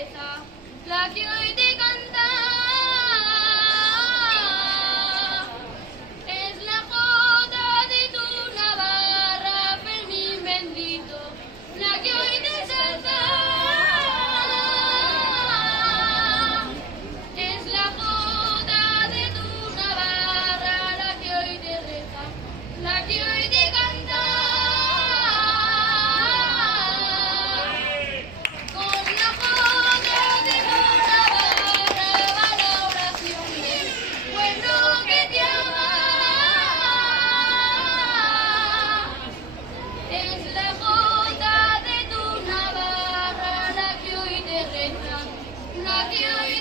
reza, la que hoy te canta. Es la jota de tu Navarra, Fermín bendito, la que hoy te salta. Es la jota de tu Navarra, la que hoy te reza, la que hoy te canta. La que hoy